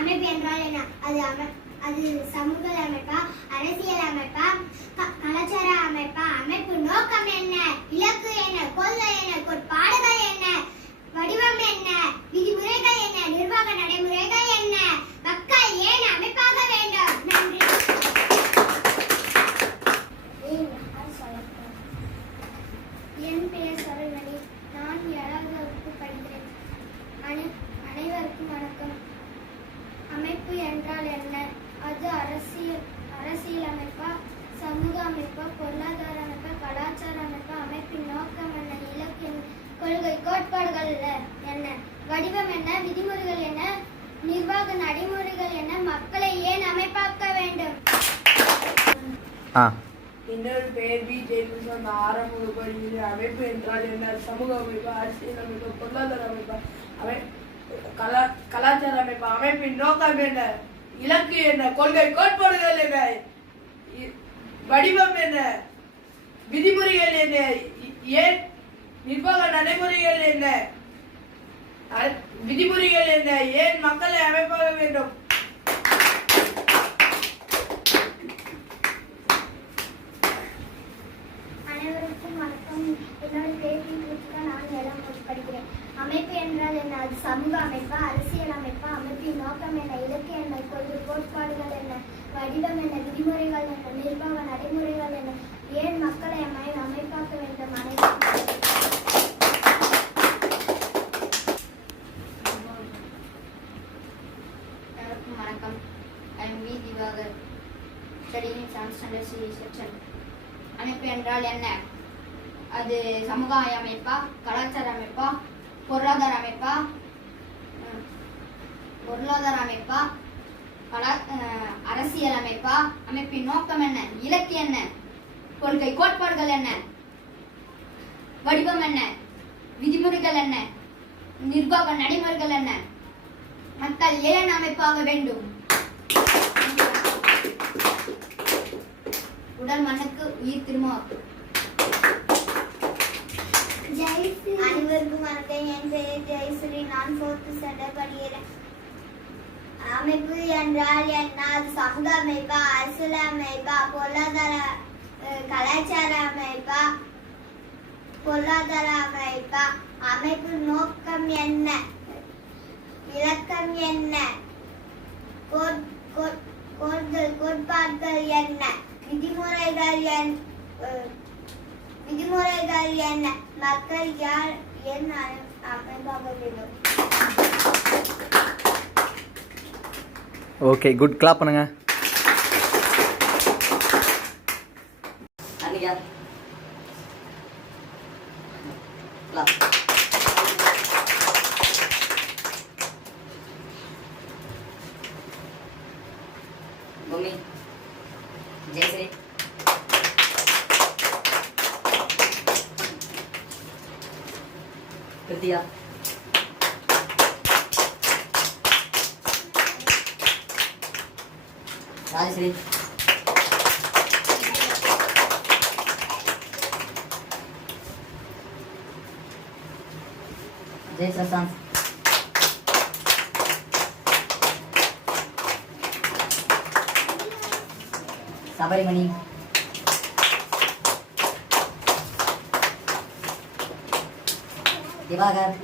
அமைப்பு என்றால் என்ன? அது சமூக அமைப்பா, அரசியல் அமைப்பா, கலாச்சார அமைப்பா? அமைப்பு நோக்கம் என்ன? இலக்கு என்ன? கொள்கை என்ன? கோட்பாடுகள் என்ன? வடிவம் என்ன? விதிமுறைகள் என்ன? நிர்வாக நடைமுறைகள் என்ன? மக்கள் ஏன் அமைப்பாக வேண்டும்? நன்றி. என் பெயர் சரவணி. நான் 7வது வகுப்பு படிக்கிறேன். அனைவருக்கும் வணக்கம். அமைப்பு என்றால் என்ன? அது அரசியல் அமைப்பா, சமூக அமைப்பா, பொருளாதார அமைப்பா, கலாச்சார அமைப்பா? அமைப்பின் நோக்கம் என்ன? இலக்கு என்ன? கொள்கை கோட்பாடுகள் என்ன? வடிவம் என்ன? விதிமுறைகள் என்ன? நிர்வாக நடைமுறைகள் என்ன? மக்களை ஏன் அமைப்பாக்க வேண்டும்? இன்னொரு பெயர் பி. ஜெயகிருஷ்ணன். 6ஆம் வகுப்பு படிக்கிறேன். அமைப்பு என்றால் என்ன? சமூக அமைப்பா, அரசியல் அமைப்பா, பொருளாதார அமைப்பா, கலாச்சார அமைப்பா? அமைப்பின் நோக்கம் என்ன? இலக்கு என்ன? கொள்கை கோட்பாடுகள் என்ன? வடிவம் என்ன? விதிமுறைகள் என்ன? ஏன் நிர்வாக நடைமுறைகள் என்ன? விதிமுறைகள் என்ன? ஏன் மக்களை அமைப்பாக வேண்டும்? அனைவருக்கும் வணக்கம். என்னோட பேர் நான் 7ஆம் வகுப்பு படிக்கிறேன். அமைப்பு என்றால் என்ன? அது சமூக அமைப்பா, அரசியல் அமைப்பா? அமைப்பின் நோக்கம் என்ன? இலக்கு என்ன? கொள்கை கோட்பாடுகள் என்ன? வடிவம் என்ன? விதிமுறைகள் என்ன? நிர்வாக நடைமுறைகள் என்ன? ஏன் மக்களை அமைப்பாக்க வேண்டும்? அனைவருக்கும் வணக்கம். I am V. Divagar, studying in 7th standard C section. அமைப்பு என்றால் என்ன? அது சமூக அமைப்பா, கலாச்சார அமைப்பா, பொருளாதார அமைப்பா, அரசியல் அமைப்பா? அமைப்பின் நோக்கம் என்ன? இலக்கு என்ன? கொள்கை கோட்பாடுகள் என்ன? வடிவம் என்ன? விதிமுறைகள் என்ன? நிர்வாக நடைமுறைகள் என்ன? மக்கள் ஏன் அமைப்பாக வேண்டும்? உடல் மண்ணுக்கு உயிர் திரும்ப. அனைவருக்கும் வணக்கம். என் பெயர் ஜெயஸ்ரீ. நான் 4th ஸ்டாண்டர்ட் படிக்கிறேன். அமைப்பு என்றால் என்ன? அது சமூக அமைப்பா, அரசியல் அமைப்பா, கலாச்சார அமைப்பா, பொருளாதார அமைப்பா? அமைப்பு நோக்கம் என்ன? இலக்கம் என்ன? கோட்பாடுகள் என்ன? விதிமுறைகள் என்ன? மக்கள் ஏன் அமைப்பாக வேண்டும்? Okay, good. கிளாப் பண்ணுங்க. பூமி, ஜெயஸ்ரீ, கிருத்தியா, ராஜஸ்ரீ, ஜெய் சசாந்த், சபரிமணி, திவாகர்,